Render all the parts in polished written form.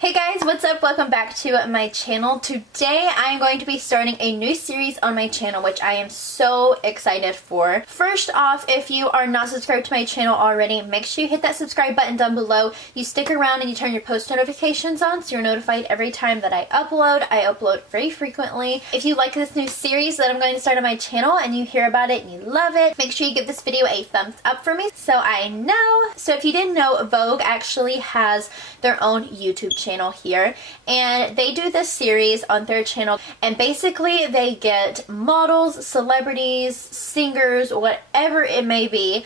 Hey guys, what's up? Welcome back to my channel. Today I'm going to be starting a new series on my channel, which I am so excited for. First off, if you are not subscribed to my channel already, make sure you hit that subscribe button down below. You stick around and you turn your post notifications on so you're notified every time that I upload. I upload very frequently. If you like this new series that I'm going to start on my channel and you hear about it and you love it, make sure you give this video a thumbs up for me so I know. So if you didn't know, Vogue actually has their own YouTube channel here, and they do this series on their channel, and basically they get models, celebrities, singers, whatever it may be.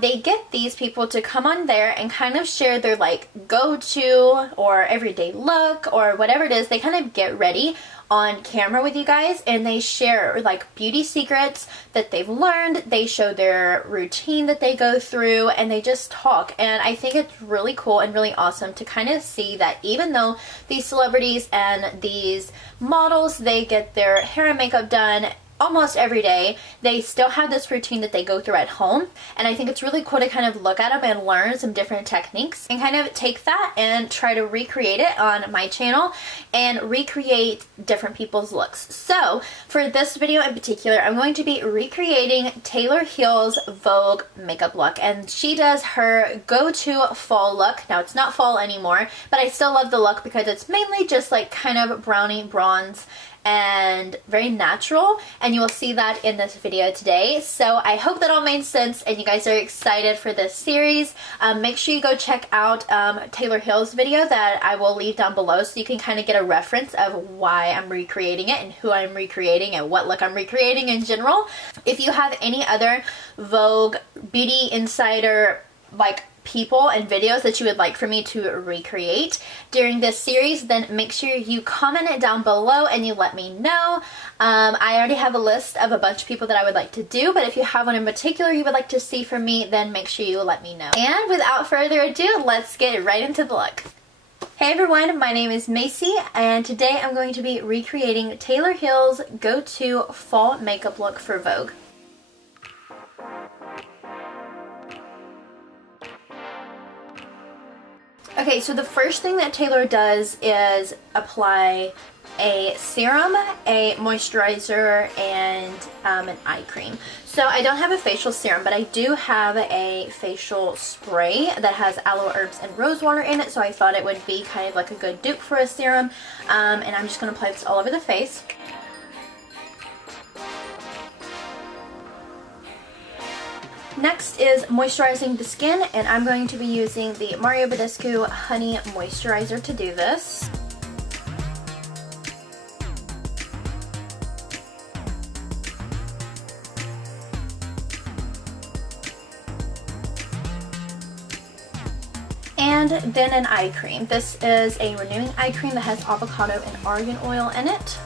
They get these people to come on there and kind of share their like go-to or everyday look or whatever it is. They kind of get ready on camera with you guys, and they share like beauty secrets that they've learned. They show their routine that they go through, and they just talk. And I think it's really cool and really awesome to kind of see that even though these celebrities and these models, they get their hair and makeup done almost every day, they still have this routine that they go through at home. And I think it's really cool to kind of look at them and learn some different techniques and kind of take that and try to recreate it on my channel and recreate different people's looks. So for this video in particular, I'm going to be recreating Taylor Hill's Vogue makeup look, and she does her go-to fall look. Now it's not fall anymore, but I still love the look because it's mainly just like kind of brownie bronze and very natural, and you will see that in this video today. So I hope that all made sense and you guys are excited for this series. Make sure you go check out Taylor Hill's video that I will leave down below so you can kind of get a reference of why I'm recreating it and who I'm recreating and what look I'm recreating in general. If you have any other Vogue Beauty Insider like people and videos that you would like for me to recreate during this series, then make sure you comment it down below and you let me know. I already have a list of a bunch of people that I would like to do, but if you have one in particular you would like to see from me, then make sure you let me know. And without further ado, let's get right into the look. Hey everyone, my name is Macy, and today I'm going to be recreating Taylor Hill's go-to fall makeup look for Vogue. Okay, so the first thing that Taylor does is apply a serum, a moisturizer, and an eye cream. So I don't have a facial serum, but I do have a facial spray that has aloe herbs and rose water in it, so I thought it would be kind of like a good dupe for a serum. And I'm just going to apply this all over the face. Next is moisturizing the skin, and I'm going to be using the Mario Badescu Honey Moisturizer to do this. And then an eye cream. This is a renewing eye cream that has avocado and argan oil in it.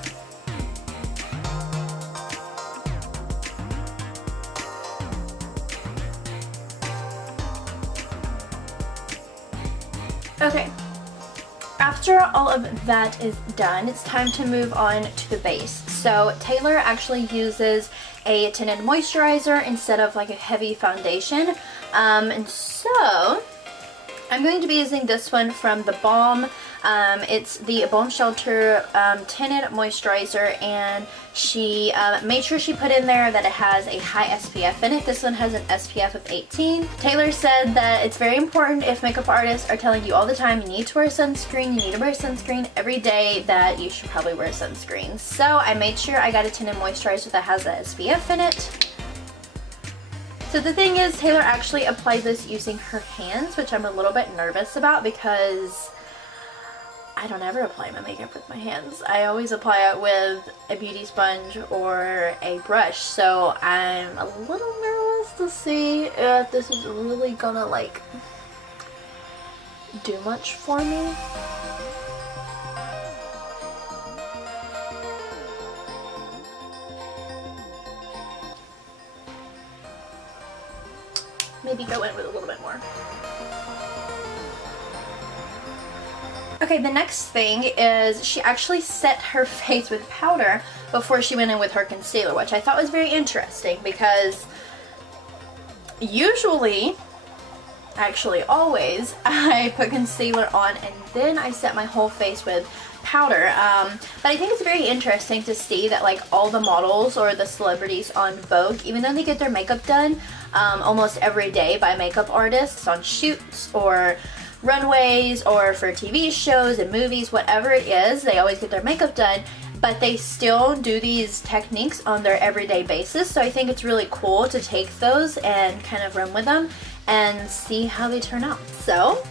Okay, after all of that is done, it's time to move on to the base. So Taylor actually uses a tinted moisturizer instead of like a heavy foundation. And so I'm going to be using this one from the Balm. It's the Balm Shelter tinted moisturizer, and she made sure she put in there that it has a high SPF in it. This one has an SPF of 18. Taylor said that it's very important, if makeup artists are telling you all the time you need to wear sunscreen, you need to wear sunscreen every day, that you should probably wear sunscreen. So I made sure I got a tinted moisturizer that has a SPF in it. So the thing is, Taylor actually applied this using her hands, which I'm a little bit nervous about because I don't ever apply my makeup with my hands. I always apply it with a beauty sponge or a brush. So I'm a little nervous to see if this is really gonna like do much for me. Maybe go in with a little bit more. Okay, the next thing is she actually set her face with powder before she went in with her concealer, which I thought was very interesting because usually actually always, I put concealer on and then I set my whole face with powder. But I think it's very interesting to see that like all the models or the celebrities on Vogue, even though they get their makeup done almost every day by makeup artists on shoots or runways or for TV shows and movies, whatever it is, they always get their makeup done, but they still do these techniques on their everyday basis. So I think it's really cool to take those and kind of run with them and see how they turn out. So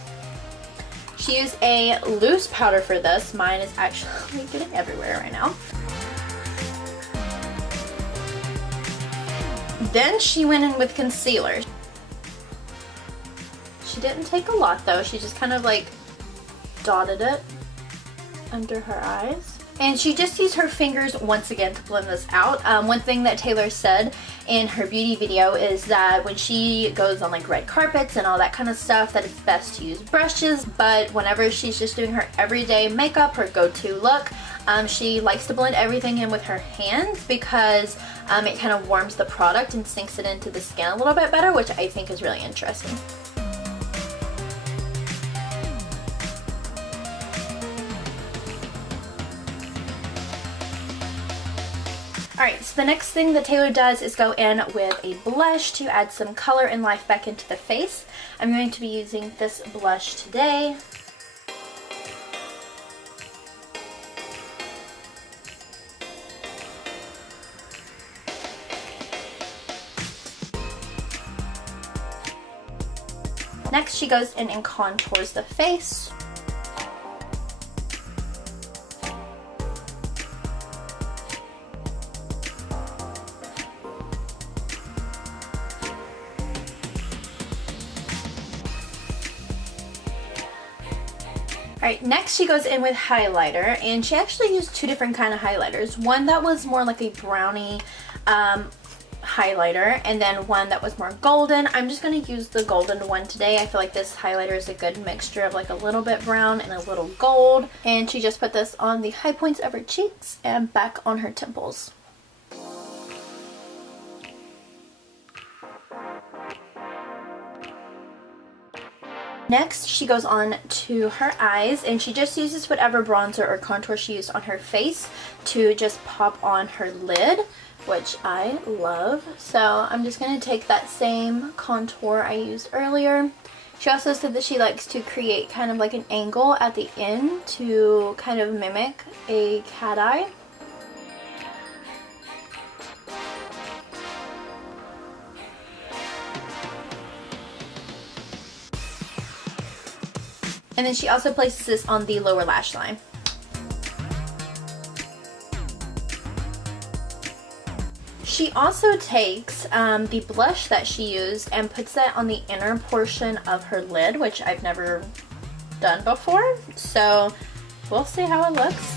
she used a loose powder for this. Mine is actually getting everywhere right now. Then she went in with concealer. She didn't take a lot though. She just kind of like dotted it under her eyes. And she just used her fingers once again to blend this out. One thing that Taylor said in her beauty video is that when she goes on like red carpets and all that kind of stuff, that it's best to use brushes, but whenever she's just doing her everyday makeup, her go-to look, she likes to blend everything in with her hands because it kind of warms the product and sinks it into the skin a little bit better, which I think is really interesting. Alright, so the next thing that Taylor does is go in with a blush to add some color and life back into the face. I'm going to be using this blush today. Next, she goes in and contours the face. Alright, next she goes in with highlighter, and she actually used two different kind of highlighters. One that was more like a brownie highlighter, and then one that was more golden. I'm just going to use the golden one today. I feel like this highlighter is a good mixture of like a little bit brown and a little gold. And she just put this on the high points of her cheeks and back on her temples. Next, she goes on to her eyes, and she just uses whatever bronzer or contour she used on her face to just pop on her lid, which I love. So I'm just going to take that same contour I used earlier. She also said that she likes to create kind of like an angle at the end to kind of mimic a cat eye. And then she also places this on the lower lash line. She also takes the blush that she used and puts that on the inner portion of her lid, which I've never done before. So we'll see how it looks.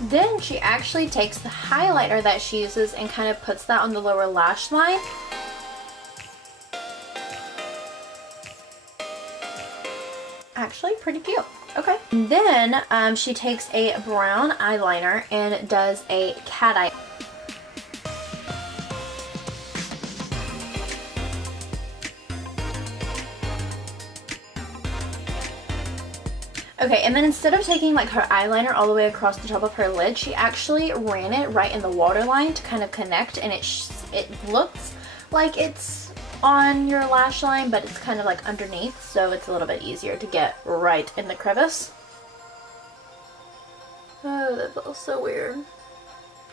Then she actually takes the highlighter that she uses and kind of puts that on the lower lash line. Actually pretty cute. Okay. And then she takes a brown eyeliner and does a cat eye. Okay, and then instead of taking like her eyeliner all the way across the top of her lid, she actually ran it right in the waterline to kind of connect, and it looks like it's on your lash line, but it's kind of like underneath, so it's a little bit easier to get right in the crevice. Oh, that feels so weird.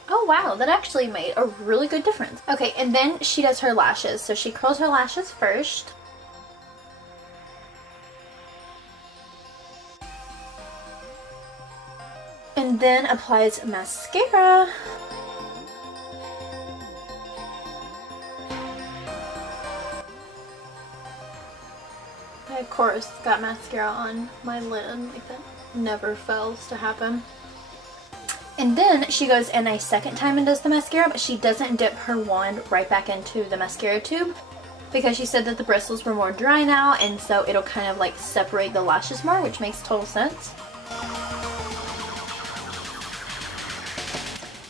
Oh wow, that actually made a really good difference. Okay, and then she does her lashes. So she curls her lashes first. And then applies mascara. I, of course, got mascara on my lid. Like that never fails to happen. And then she goes in a second time and does the mascara, but she doesn't dip her wand right back into the mascara tube. because she said that the bristles were more dry now, and so it'll kind of like separate the lashes more, which makes total sense.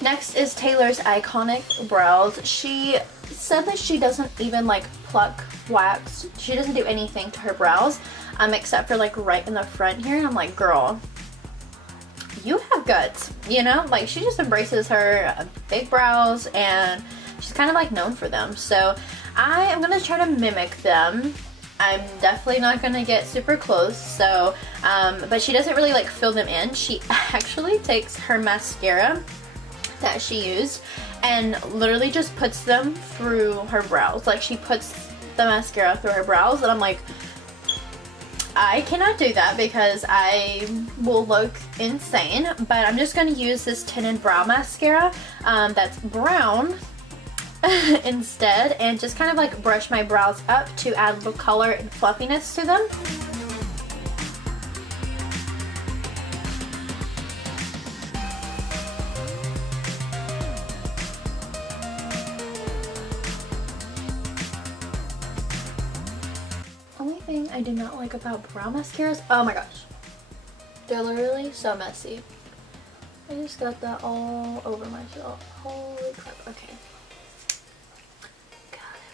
Next is Taylor's Iconic Brows. She said that she doesn't even like pluck, wax. She doesn't do anything to her brows, except for like right in the front here. And I'm like, girl, you have guts, you know? Like, she just embraces her big brows, and she's kind of like known for them. So I am gonna try to mimic them. I'm definitely not gonna get super close, so but she doesn't really like fill them in. She actually takes her mascara that she used and literally just puts them through her brows. Like, she puts the mascara through her brows, and I'm like, I cannot do that because I will look insane. But I'm just going to use this tinted brow mascara that's brown instead, and just kind of like brush my brows up to add a little color and fluffiness to them. Only thing I do not like about brow mascaras, oh my gosh, they're literally so messy. I just got that all over myself. Holy crap. Okay. Got it.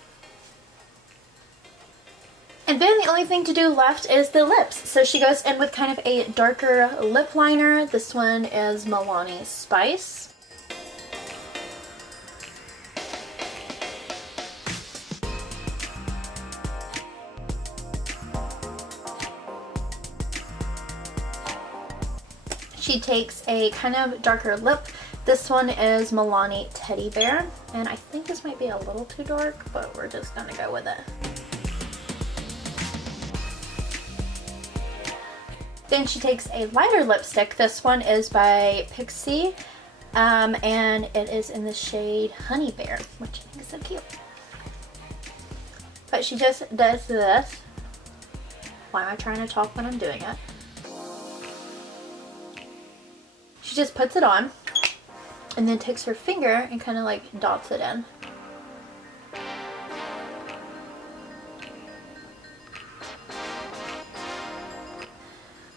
And then the only thing to do left is the lips. So she goes in with kind of a darker lip liner. This one is Milani Spice. She takes a kind of darker lip. This one is Milani Teddy Bear, and I think this might be a little too dark, but we're just gonna go with it. Then she takes a lighter lipstick. This one is by Pixie, and it is in the shade Honey Bear, which I think is so cute. But she just does this. Why am I trying to talk when I'm doing it? She just puts it on and then takes her finger and kind of like dots it in.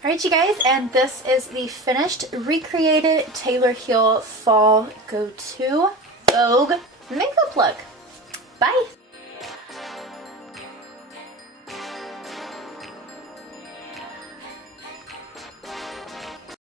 Alright you guys, and this is the finished recreated Taylor Hill Fall Go To Vogue makeup look. Bye!